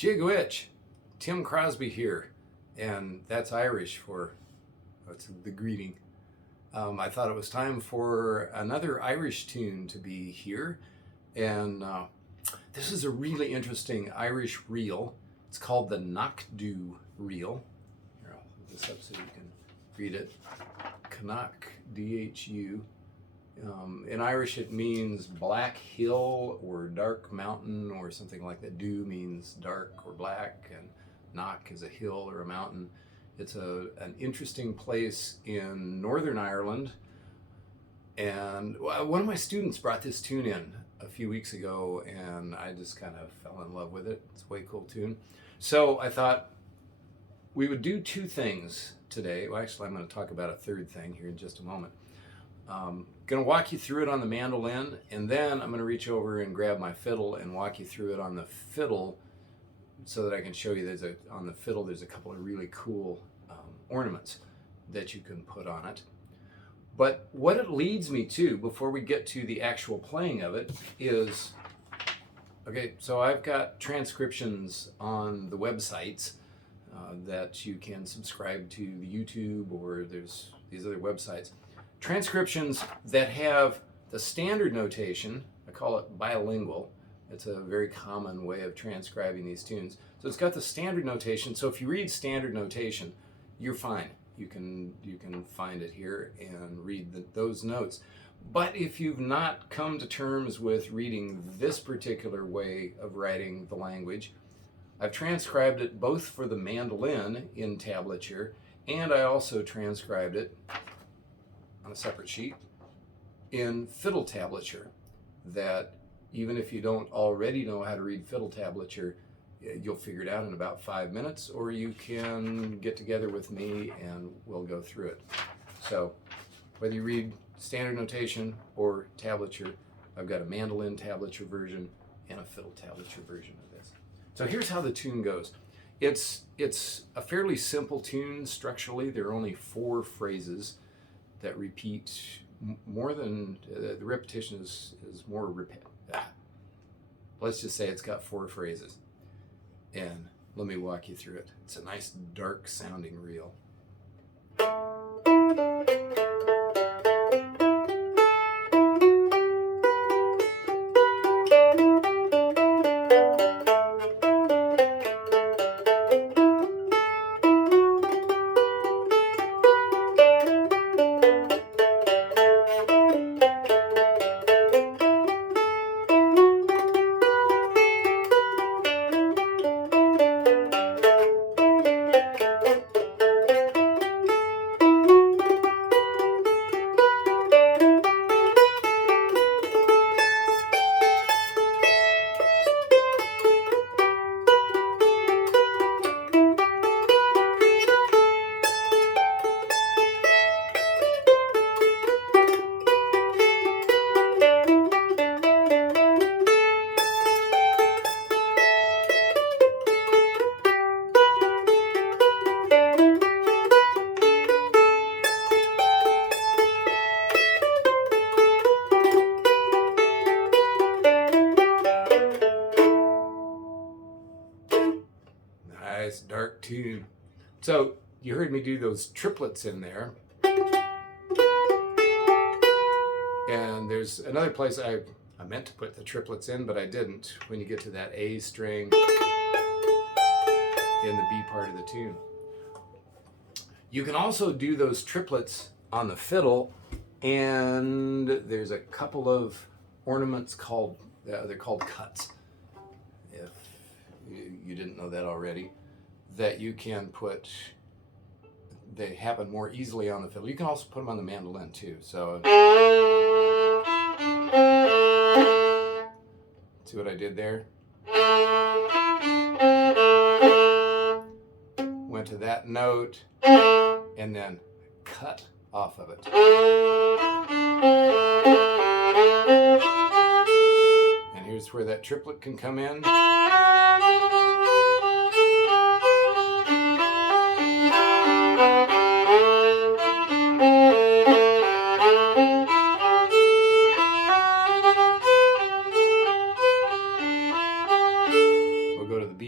Jigwitch, Tim Crosby here, and that's Irish for that's the greeting. I thought it was time for another Irish tune to be here, and this is a really interesting Irish reel. It's called the Knock Dhu reel. Here, I'll hold this up so you can read it. Cnoc Dhu. In Irish, it means black hill or dark mountain or something like that. Dhu means dark or black, and knock is a hill or a mountain. It's an interesting place in Northern Ireland. And one of my students brought this tune in a few weeks ago, and I just kind of fell in love with it. It's a way cool tune. So I thought we would do two things today. Well, actually, I'm going to talk about a third thing here in just a moment. Going to walk you through it on the mandolin, and then I'm going to reach over and grab my fiddle and walk you through it on the fiddle, so that I can show you on the fiddle there's a couple of really cool ornaments that you can put on it. But what it leads me to, before we get to the actual playing of it, is, okay, so I've got transcriptions on the websites that you can subscribe to the YouTube, or there's these other websites. Transcriptions that have the standard notation, I call it bilingual. It's a very common way of transcribing these tunes. So it's got the standard notation. So if you read standard notation, you're fine. You can find it here and read those notes. But if you've not come to terms with reading this particular way of writing the language, I've transcribed it both for the mandolin in tablature, and I also transcribed it on a separate sheet in fiddle tablature, that even if you don't already know how to read fiddle tablature, you'll figure it out in about 5 minutes, or you can get together with me and we'll go through it. So whether you read standard notation or tablature, I've got a mandolin tablature version and a fiddle tablature version of this. So here's how the tune goes. It's a fairly simple tune structurally. There are only 4 phrases that repeat more than, the repetition is more let's just say it's got 4 phrases. And let me walk you through it. It's a nice dark sounding reel. Nice dark tune. So you heard me do those triplets in there. And there's another place I meant to put the triplets in, but I didn't, when you get to that A string in the B part of the tune. You can also do those triplets on the fiddle, and there's a couple of ornaments called, they're called cuts, if you didn't know that already, that you can put. They happen more easily on the fiddle. You can also put them on the mandolin too. So see what I did there? Went to that note and then cut off of it. And here's where that triplet can come in.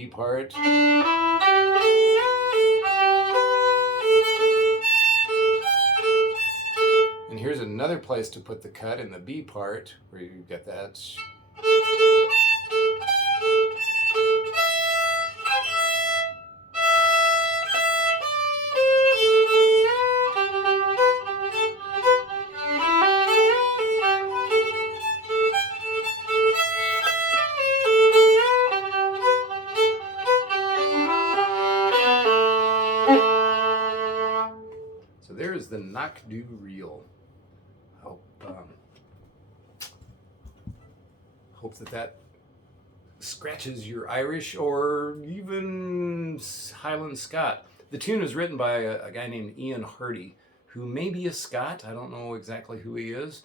B part. And here's another place to put the cut in the B part, where you get that. So there's the Cnoc Dubh reel. Hope that scratches your Irish or even Highland Scot. The tune is written by a guy named Ian Hardie, who may be a Scot. I don't know exactly who he is,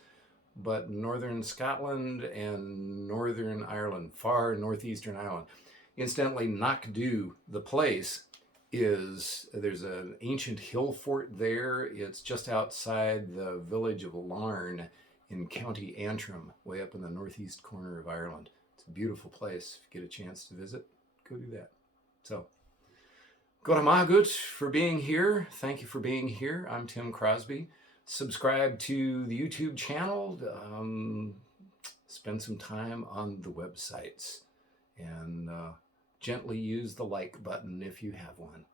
but Northern Scotland and Northern Ireland, far northeastern Ireland. Incidentally, Knockdhu, the place, there's an ancient hill fort there. It's just outside the village of Larne in County Antrim, way up in the northeast corner of Ireland. It's a beautiful place. If you get a chance to visit, go do that. So, Gora Magut for being here. Thank you for being here. I'm Tim Crosby. Subscribe to the YouTube channel. Spend some time on the websites. And gently use the like button if you have one.